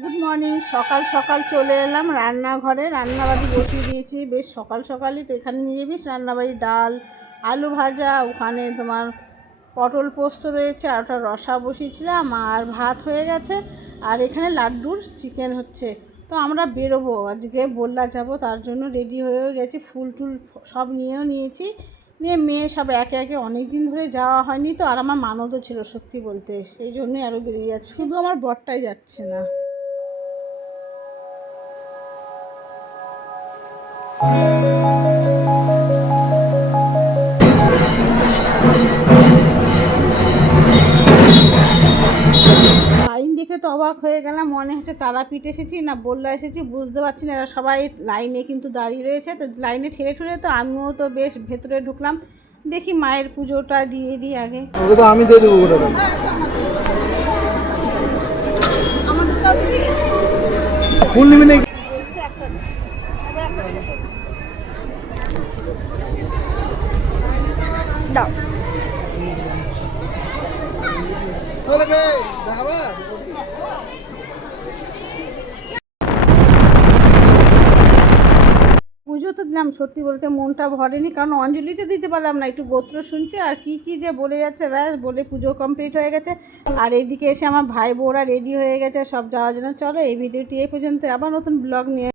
Good morning. সকাল সকাল চলে এলাম রান্নাঘরে, রান্নাবাড়ি বসিয়ে দিয়েছি বেশ সকাল সকালই। তো এখানে নিরামিষ রান্নাবাড়ি, ডাল, আলু ভাজা, ওখানে তোমার পটল পোস্ত রয়েছে, আর ওটা রসা বসিয়েছিলাম, আর ভাত হয়ে গেছে। আর এখানে লাড্ডুর চিকেন হচ্ছে। তো আমরা বেরোবো আজকে, বললা যাব, তার জন্য রেডি হয়েও গেছি, ফুল টুল সব নিয়েও নিয়েছি। নিয়ে মেয়ে সব একে একে, অনেক দিন ধরে যাওয়া হয়নি তো, আর আমার মানদও ছিল সত্যি বলতে, সেই জন্যই আরও বেরিয়ে যাচ্ছে। শুধু আমার বরটাই যাচ্ছে না। লাইন দেখে তো অবাক হয়ে গেলাম, মনে হচ্ছে তারাপীঠ এসেছি না বললা এসেছি বুঝতে পারছি না। এরা সবাই লাইনে কিন্তু দাঁড়িয়ে রয়েছে, তো লাইনে ঠেলে ঠেলে তো আমিও তো বেশ ভেতরে ঢুকলাম। দেখি মায়ের পুজোটা দিয়ে দিই আগে। ওটা তো আমি দিয়ে দেবো ওটা। ফুল নিবি নাকি? দাও। পুজো তো দিলাম, সত্যি বলতে মনটা ভরেনি, কারণ অঞ্জলি তো দিতে পারলাম না, একটু গোত্র শুনছে আর কি যে বলে যাচ্ছে, ব্যাস বলে পুজো কমপ্লিট হয়ে গেছে। আর এইদিকে এসে আমার ভাই বউরা রেডি হয়ে গেছে সব যাওয়ার জন্য। চলো এই ভিডিওটি এই পর্যন্ত, আবার নতুন ব্লগ নিয়ে